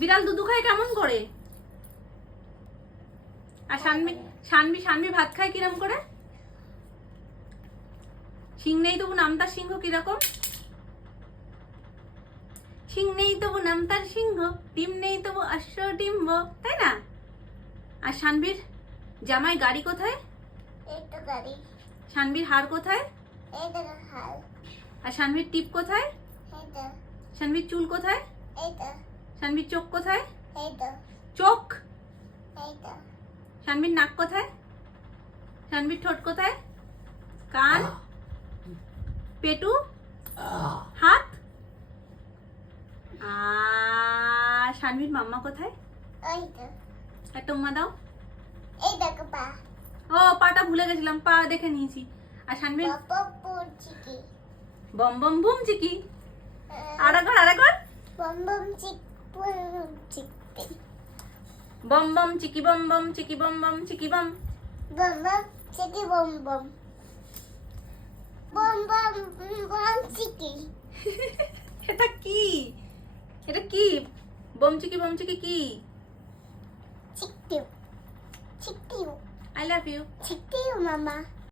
বিড়াল দুধু খায় কেমন করে? আর শানবি ভাত খায় কিরম করে? সিং নেই তবু নাম তার সিংহ কিরকম? সিং নেই তবু নাম তার সিংহ, ডিম নেই তবু অশ্ব ডিম্ব, তাই না? আর শানবির জামাই গাড়ি কোথায়? এই তো গাড়ি। শানবির হাড় কোথায়? এই তো হাল। আর শানবির টিপ কোথায়? এই তো। শানবির চুল কোথায়? এই তো। শানবির চোখ কোথায়? এই তো। চোখ। এই তো। শানবির নাক কোথায়? শানবির ঠোঁট কোথায়? কান, পেটু, হাত। আর শানবির মাম্মা কোথায়? এই তো। একটা উম্মা দাও। এই দেখো পা। ও পাটা ভুলে গেছিলাম, পা দেখে নিয়েছি। আর শানবির পপুর চিকি। বম বম বুম চিকি। আরেকবার। বম বম চিক বম চিকি। বম বম চিকি বম বম চিকি বম বম চিকি বম। বম বম চিকি বম বম। বম বম বম চিকি। এটা কি? এটা কি? বম চিকি কি? চিকটিউ। চিকটিউ। I love you. চিকটিউ মামা।